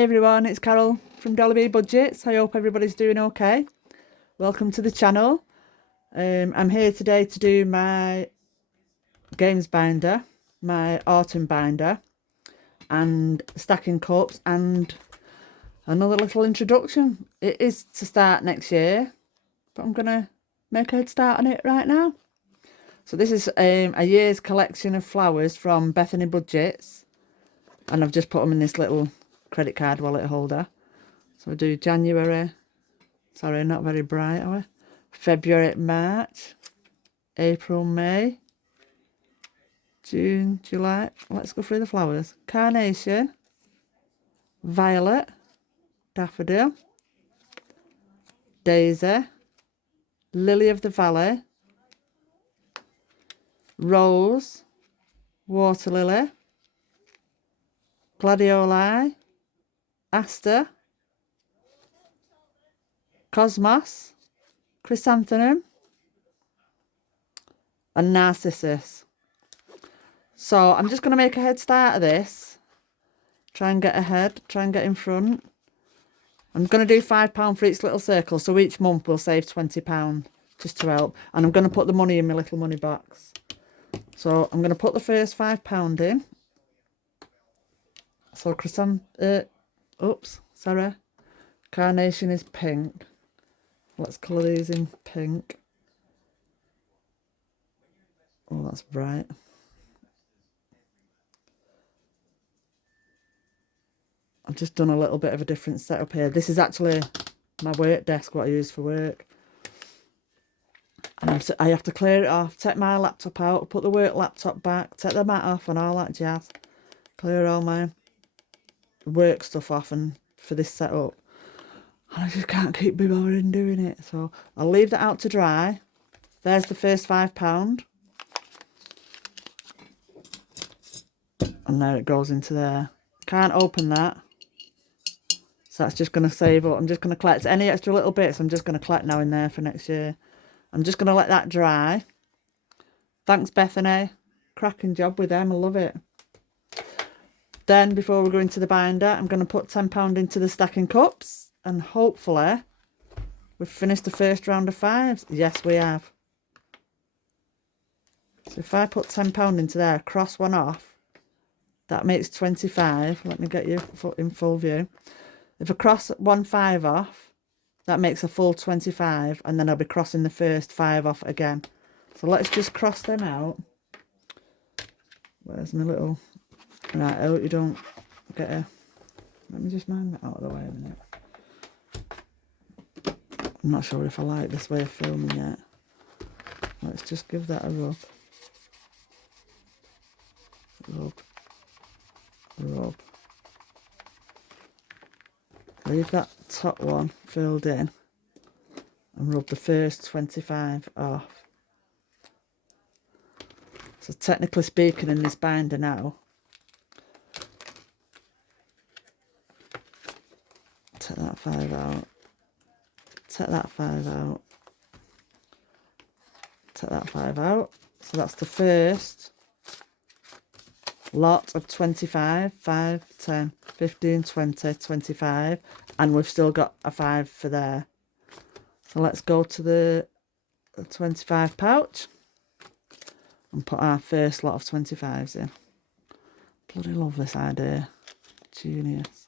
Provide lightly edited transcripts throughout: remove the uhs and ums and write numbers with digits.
Hi everyone, it's Carol from Dolly Budgets. I hope everybody's doing okay. Welcome to the channel. I'm here today to do my games binder, my autumn binder, and stacking cups, and another little introduction. It is to start next year, but I'm gonna make a head start on it right now. So this is a year's collection of flowers from Bethany Budgets, and I've just put them in this little credit card wallet holder. So I do January, sorry, not very bright, are we? February, March, April, May, June, July. Let's go through the flowers. Carnation, violet, daffodil, daisy, lily of the valley, rose, water lily, gladioli, aster, cosmos, chrysanthemum, and narcissus. So I'm just going to make a head start of this. Try and get ahead, try and get in front. I'm going to do £5 for each little circle, so each month we'll save £20 just to help. And I'm going to put the money in my little money box. So I'm going to put the first £5 in. So carnation is pink. Let's colour these in pink. Oh, that's bright. I've just done a little bit of a different setup here. This is actually my work desk, what I use for work. And I have to clear it off, take my laptop out, put the work laptop back, take the mat off and all that jazz. Clear all my work stuff off and for this setup. And I just can't keep me bothering doing it. So I'll leave that out to dry. There's the first £5. And there it goes into there. Can't open that. So that's just going to save up. I'm just going to collect any extra little bits. I'm just going to collect now in there for next year. I'm just going to let that dry. Thanks, Bethany. Cracking job with them. I love it. Then, before we go into the binder, I'm going to put £10 into the stacking cups. And hopefully, we've finished the first round of fives. Yes, we have. So if I put £10 into there, cross one off, that makes 25. Let me get you in full view. If I cross 1 5 off, that makes a full 25, and then I'll be crossing the first 5 off again. So let's just cross them out. Where's my little... Right, I hope you don't get a... Let me just mind that out of the way a minute. I'm not sure if I like this way of filming yet. Let's just give that a rub. Rub. Rub. Leave that top one filled in and rub the first 25 off. So technically speaking, in this binder now, take that 5 out, take that 5 out, take that 5 out. So that's the first lot of 25, 5, 10, 15, 20, 25, and we've still got a 5 for there. So let's go to the 25 pouch and put our first lot of 25s in. Bloody love this idea. Genius.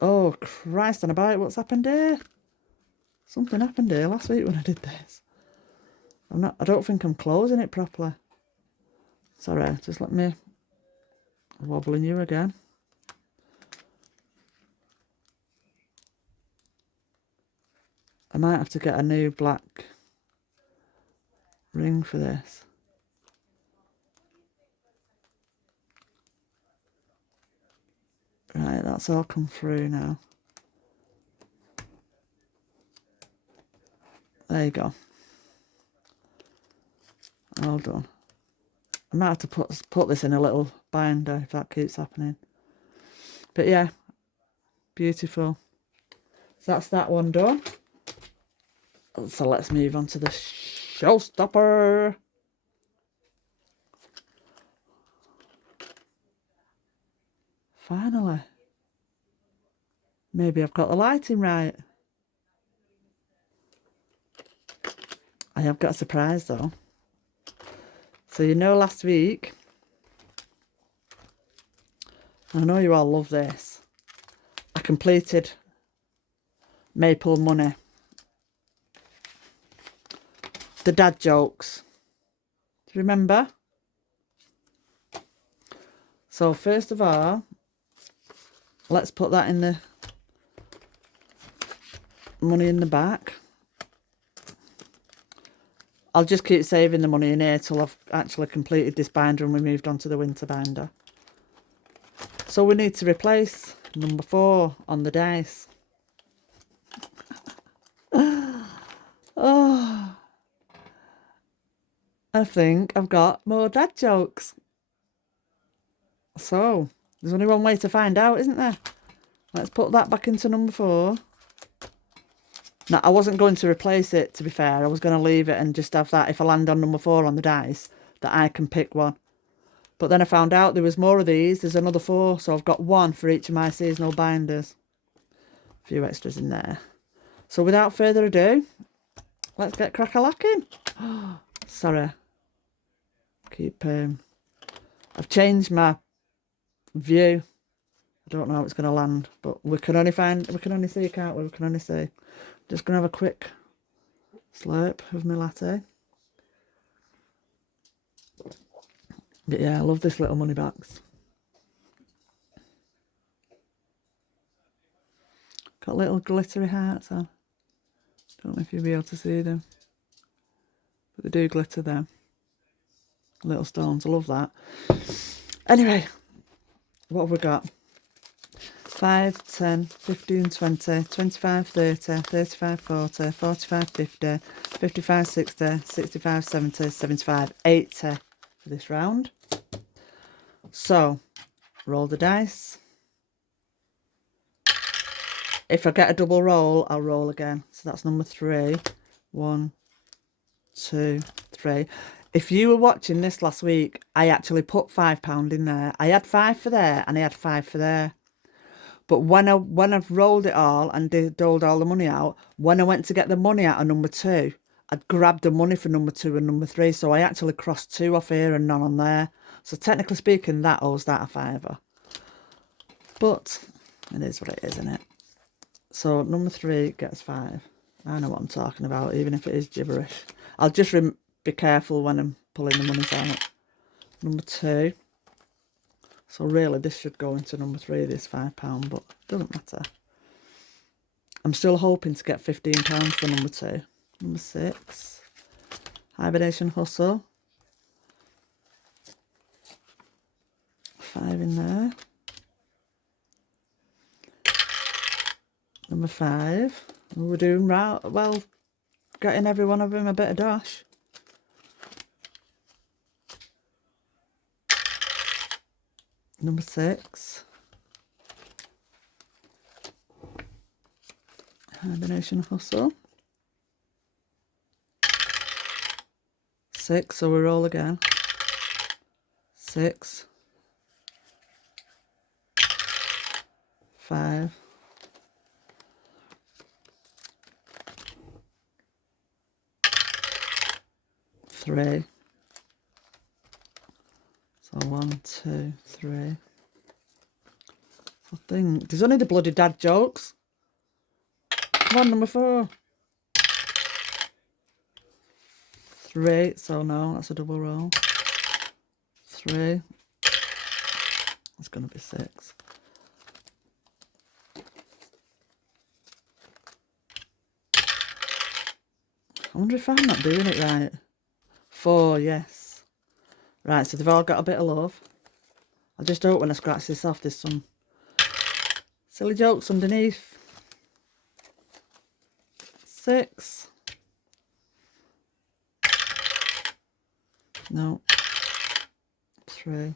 Oh, Christ on a bike, what's happened here? Something happened here last week when I did this. I don't think I'm closing it properly. Sorry, just let me wobbling you again. I might have to get a new black ring for this. Right, that's all come through now. There you go. All done. I might have to put this in a little binder if that keeps happening. But yeah, beautiful. So that's that one done. So let's move on to the Showstopper. Finally. Maybe I've got the lighting right. I have got a surprise though. So you know last week, I know you all love this, I completed Maple Money. The dad jokes. Do you remember? So first of all, let's put that in the money in the back. I'll just keep saving the money in here till I've actually completed this binder and we moved on to the winter binder. So we need to replace number 4 on the dice. Oh, I think I've got more dad jokes. So there's only one way to find out, isn't there? Let's put that back into number 4. Now, I wasn't going to replace it, to be fair. I was going to leave it and just have that, if I land on number 4 on the dice, that I can pick one. But then I found out there was more of these. There's another 4, so I've got 1 for each of my seasonal binders. A few extras in there. So without further ado, let's get crack-a-lacking. Sorry. I've changed my view. I don't know how it's going to land, but we can only see, can't we? We can only see. Just going to have a quick slurp of my latte. But yeah, I love this little money box. Got little glittery hearts on. Don't know if you'll be able to see them. But they do glitter there. Little stones, I love that. Anyway, what have we got? 5, 10, 15, 20, 25, 30, 35, 40, 45, 50, 55, 60, 65, 70, 75, 80 for this round. So, roll the dice. If I get a double roll, I'll roll again. So that's number 3. 1, 2, 3. If you were watching this last week, I actually put £5 in there. I had 5 for there and I had 5 for there. But when I've rolled it all and doled all the money out, when I went to get the money out of number 2, I'd grabbed the money for number 2 and number 3. So I actually crossed 2 off here and none on there. So technically speaking, that owes that a £5. But it is what it is, isn't it? So number 3 gets 5. I know what I'm talking about, even if it is gibberish. I'll just be careful when I'm pulling the monies out. Number 2. So really this should go into number 3, this £5, but it doesn't matter. I'm still hoping to get £15 for number 2. Number 6. Hibernation Hustle. 5 in there. Number 5. We're doing well, getting every one of them a bit of dash. Number 6. Hibernation Hustle. 6, so we roll again. 6. 5. 3. So 1, 2, 3. I think there's only the bloody dad jokes. Come on, number 4. 3. So no, that's a double roll. 3. It's going to be 6. I wonder if I'm not doing it right. 4, yes. Right, so they've all got a bit of love. I just hope when I scratch this off there's some silly jokes underneath. 6. No. 3.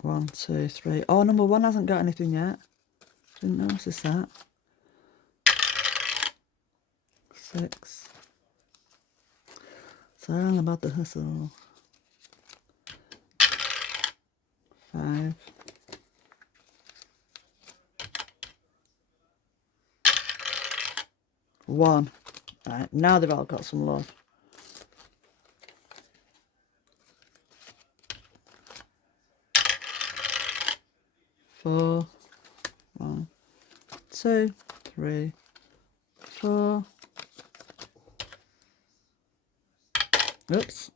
1, 2, 3. Oh, number 1 hasn't got anything yet. Didn't notice that. 6. It's all about the hustle. 5. 1. Right, now they've all got some love. 4. 1, 2, 3, 4. Oops.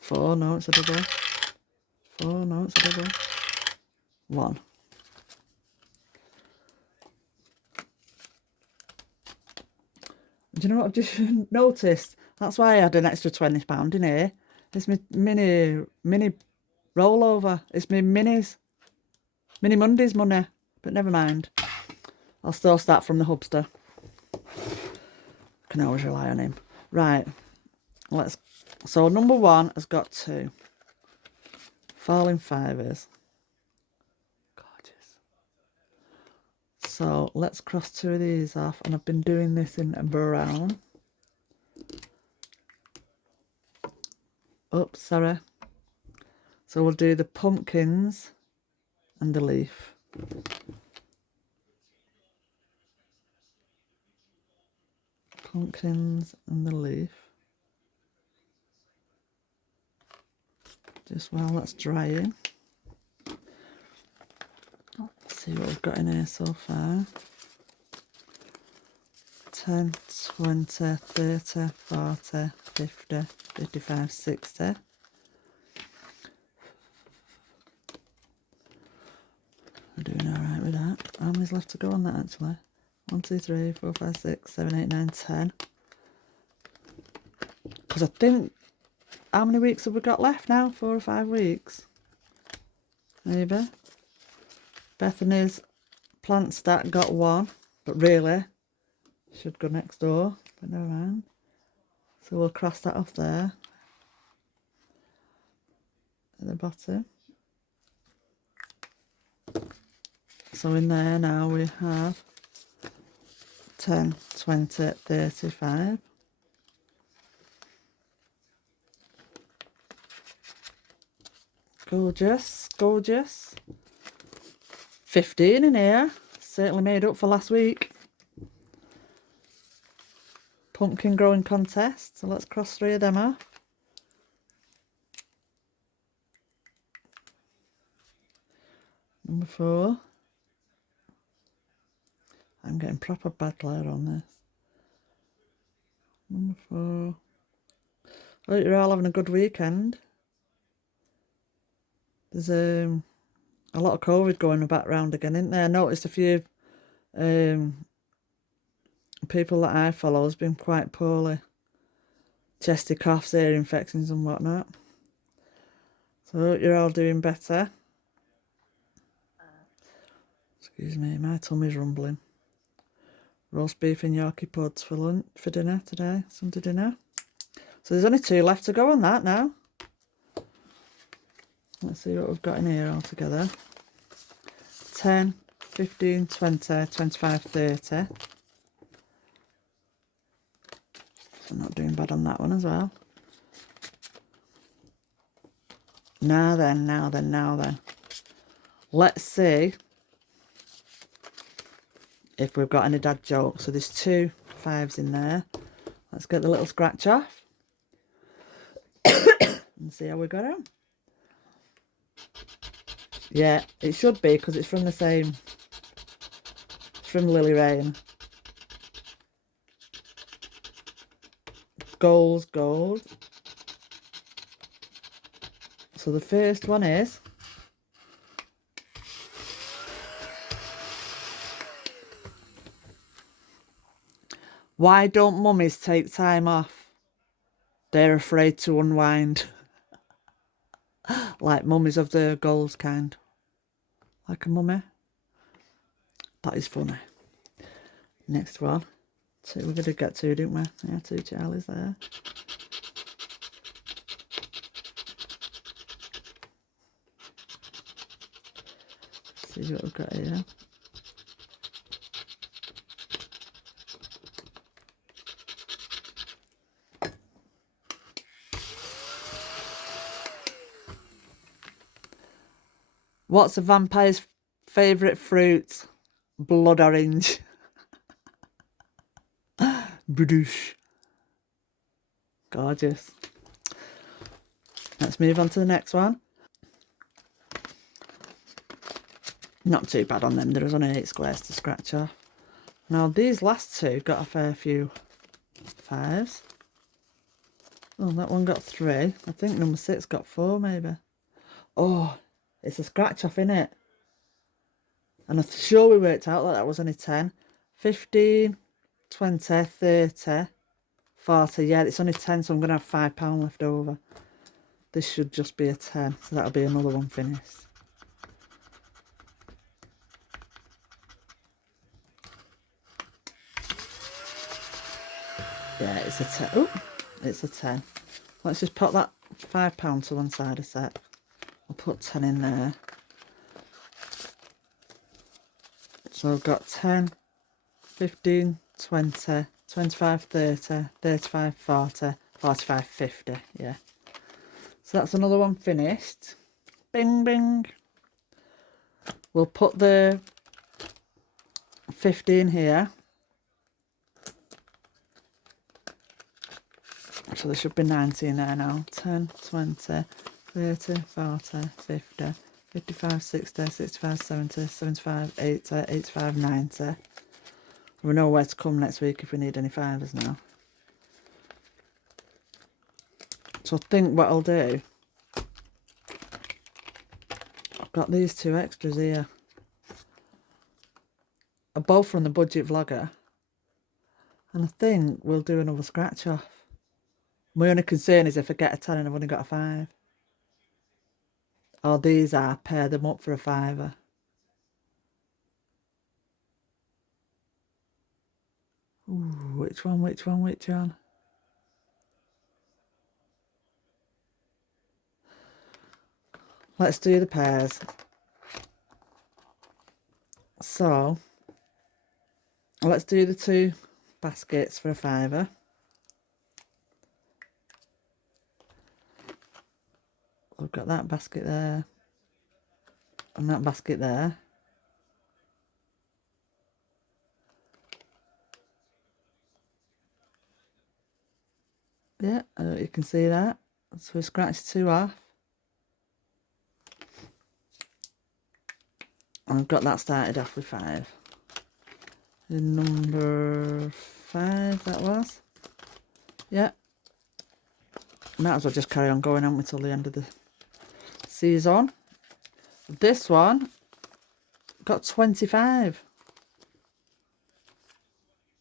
4, no, it's a double. 4, no, it's a double. 1. Do you know what I've just noticed? That's why I had an extra £20 in here. It's my mini rollover. It's my Mini Mondays money. But never mind. I'll still start from the hubster. Can always rely on him. Right. So number 1 has got 2. Falling fivers. Gorgeous. So let's cross 2 of these off. And I've been doing this in a brown. Oops, sorry. So we'll do the pumpkins and the leaf. Pumpkins and the leaf. Just while that's drying. Let's see what we've got in here so far. 10, 20, 30, 40, 50, 55, 60. We're doing alright with that. How many's left to go on that actually? 1, 2, 3, 4, 5, 6, 7, 8, 9, 10. Because I think, how many weeks have we got left now? 4 or 5 weeks? Maybe. Bethany's plant stack got 1, but really should go next door, but never mind. So we'll cross that off there at the bottom. So in there now we have 10, 20, 35. Gorgeous, gorgeous. 15 in here. Certainly made up for last week. Pumpkin growing contest. So let's cross 3 of them off. Number 4. I'm getting proper bad glare on this. Number 4. I hope you're all having a good weekend. There's a lot of COVID going back round again, isn't there? I noticed a few people that I follow has been quite poorly. Chesty coughs, ear infections and whatnot. So I hope you're all doing better. Excuse me, my tummy's rumbling. Roast beef and Yorkie puds for dinner today, Sunday dinner. So there's only 2 left to go on that now. Let's see what we've got in here altogether. 10, 15, 20, 25, 30. So I'm not doing bad on that one as well. Now then. Let's see if we've got any dad jokes. So there's 2 5s in there. Let's get the little scratch off. And see how we got on. Yeah, it should be because it's from the same. It's from Lily Rain. Gold. So the first one is why don't mummies take time off? They're afraid to unwind. Like mummies of the gold kind. Like a mummy. That is funny. Next one. 2, we did get 2, didn't we? Yeah, 2 Charlies there. Let's see what we've got here. What's a vampire's favourite fruit? Blood orange. Badoosh. Gorgeous. Let's move on to the next one. Not too bad on them. There was only 8 squares to scratch off. Now, these last two got a fair few 5s. Oh, that one got 3. I think number 6 got 4, maybe. Oh, it's a scratch off, innit? And I'm sure we worked out that was only 10. 15, 20, 30, 40. Yeah, it's only 10, so I'm going to have £5 left over. This should just be a 10, so that'll be another one finished. Yeah, it's a 10. Oh, it's a 10. Let's just put that £5 to one side a sec. I'll put 10 in there. So I've got 10, 15, 20, 25, 30, 35, 40, 45, 50. Yeah. So that's another one finished. Bing, bing. We'll put the 15 here. So there should be 19 there now. 10, 20, 30, 40, 50, 55, 60, 65, 70, 75, 80, 85, 90. We know where to come next week if we need any 5s now. So I think what I'll do, I've got these 2 extras here. Are both from the Budget Vlogger. And I think we'll do another scratch off. My only concern is if I get a 10 and I've only got a 5. Or these are, pair them up for a 5er. Ooh, which one, which one, which one? Let's do the pairs. So, let's do the 2 baskets for a 5er. We've got that basket there. And that basket there. Yeah, you can see that. So we scratched 2 off. And I've got that started off with 5. And number 5 that was. Yeah. Might as well just carry on going on until the end of the season. This one got 25.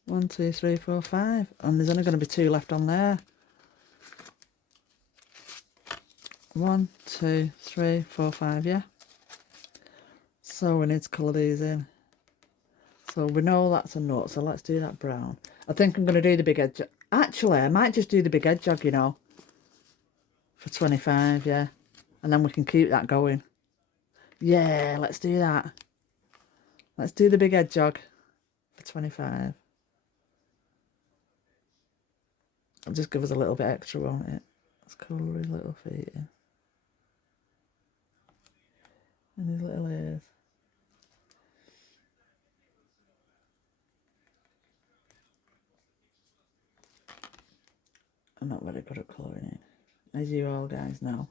1, 2, 3, 4, 5. And there's only going to be 2 left on there. 1, 2, 3, 4, 5, yeah. So we need to colour these in. So we know that's a nut, so let's do that brown. I think I'm going to do the big edge. Actually, I might just do the big edge jog, you know. For 25, yeah. And then we can keep that going. Yeah, let's do that. Let's do the big edge jog for 25. It'll just give us a little bit extra, won't it? Let's colour his little feet in. And his little ears. I'm not very good at colouring it, as you all guys know.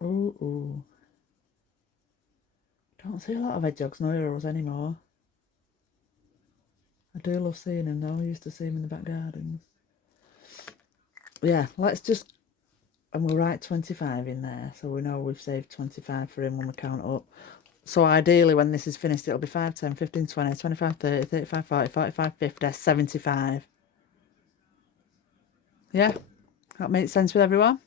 Ooh. Don't see a lot of edge jogs nor heroes anymore. I do love seeing him though. I used to see him in the back gardens. Yeah, let's just... And we'll write 25 in there, so we know we've saved 25 for him when we count up. So ideally, when this is finished, it'll be 5, 10, 15, 20, 25, 30, 35, 40, 45, 50, 75. Yeah? That makes sense with everyone?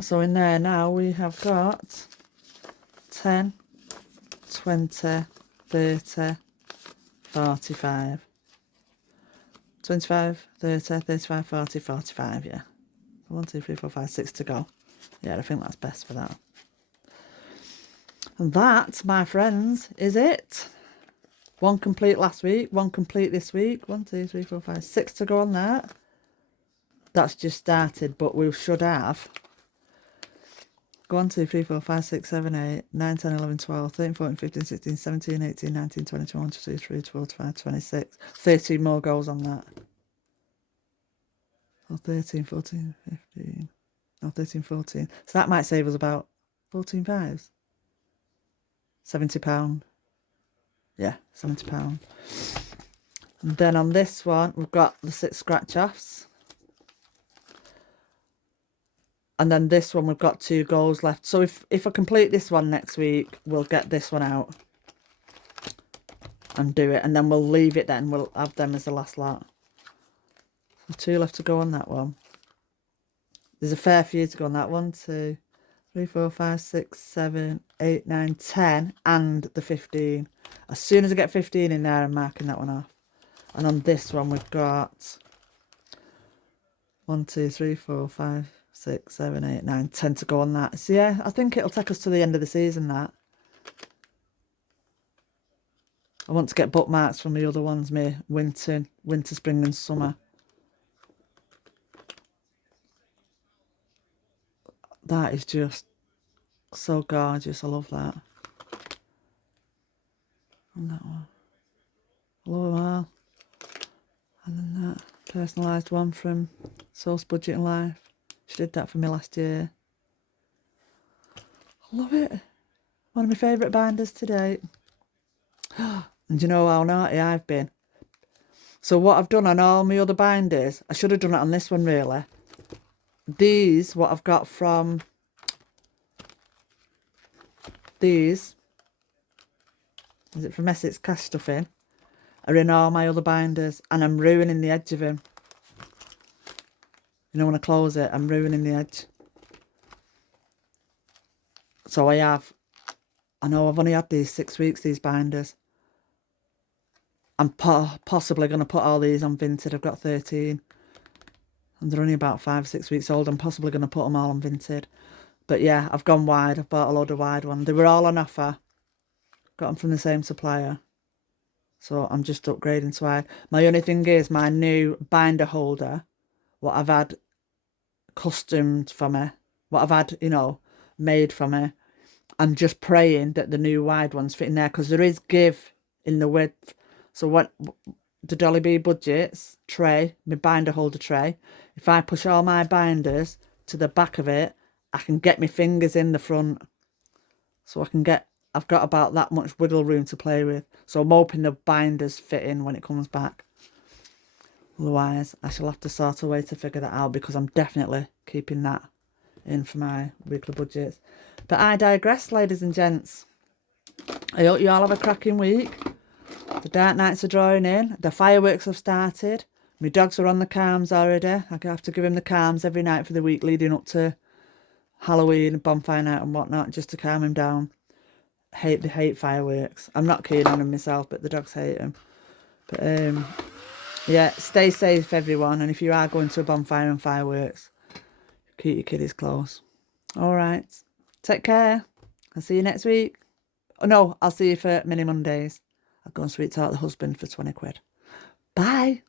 So in there now, we have got 10, 20, 30, 45. 25, 30, 35, 40, 45, yeah. 1, 2, 3, 4, 5, 6 to go. Yeah, I think that's best for that. And that, my friends, is it. 1 complete last week, 1 complete this week. 1, 2, 3, 4, 5, 6 to go on that. That's just started, but we should have. Go 1, 2, 3, 4, 5, 6, 7, 8, 9, 10, 11, 12, 13, 14, 15, 16, 17, 18, 19, 20, 21, 22, 23, 24, 25, 26. 13 more goals on that. Oh, 13, 14, 15. Oh, 13, 14. So that might save us about 14 fives. £70. Yeah, £70. And then on this one, we've got the 6 scratch-offs. And then this one, we've got 2 goals left. So if I complete this one next week, we'll get this one out and do it. And then we'll leave it then. We'll have them as the last lot. So 2 left to go on that one. There's a fair few to go on that one. 2, 3, 4, 5, 6, 7, 8, 9, 10. And the 15. As soon as I get 15 in there, I'm marking that one off. And on this one, we've got 1, 2, 3, 4, 5, 6, 7, 8, 9, 10 to go on that. So yeah, I think it'll take us to the end of the season, that. I want to get bookmarks from the other ones, me winter, spring and summer. That is just so gorgeous. I love that. And that one. I love them all. And then that personalised one from Source Budget and Life. She did that for me last year. I love it. One of my favourite binders to date. And you know how naughty I've been. So what I've done on all my other binders, I should have done it on this one really. These, what I've got from these, is it from Essex Cash Stuffing, are in all my other binders, and I'm ruining the edge of them. You know, when I close it, I'm ruining the edge. So I know I've only had these 6 weeks, these binders. I'm possibly going to put all these on Vinted. I've got 13. And they're only about 5 or 6 weeks old. I'm possibly going to put them all on Vinted. But yeah, I've gone wide. I've bought a load of wide ones. They were all on offer. Got them from the same supplier. So I'm just upgrading to wide. My only thing is my new binder holder, what I've had customed for me, what I've had, you know, made for me. I'm just praying that the new wide ones fit in there, because there is give in the width. So what the Dolly B Budgets tray, my binder holder tray, if I push all my binders to the back of it, I can get my fingers in the front. So I've got about that much wiggle room to play with. So I'm hoping the binders fit in when it comes back. Otherwise, I shall have to sort a way to figure that out, because I'm definitely keeping that in for my weekly budgets. But I digress, ladies and gents. I hope you all have a cracking week. The dark nights are drawing in. The fireworks have started. My dogs are on the calms already. I have to give him the calms every night for the week leading up to Halloween, bonfire night and whatnot, just to calm him down. They hate fireworks. I'm not keen on them myself, but the dogs hate them. But yeah, stay safe everyone. And if you are going to a bonfire and fireworks, keep your kiddies close. All right. Take care. I'll see you next week. Oh no, I'll see you for Mini Mondays. I'll go and sweet talk the husband for 20 quid. Bye.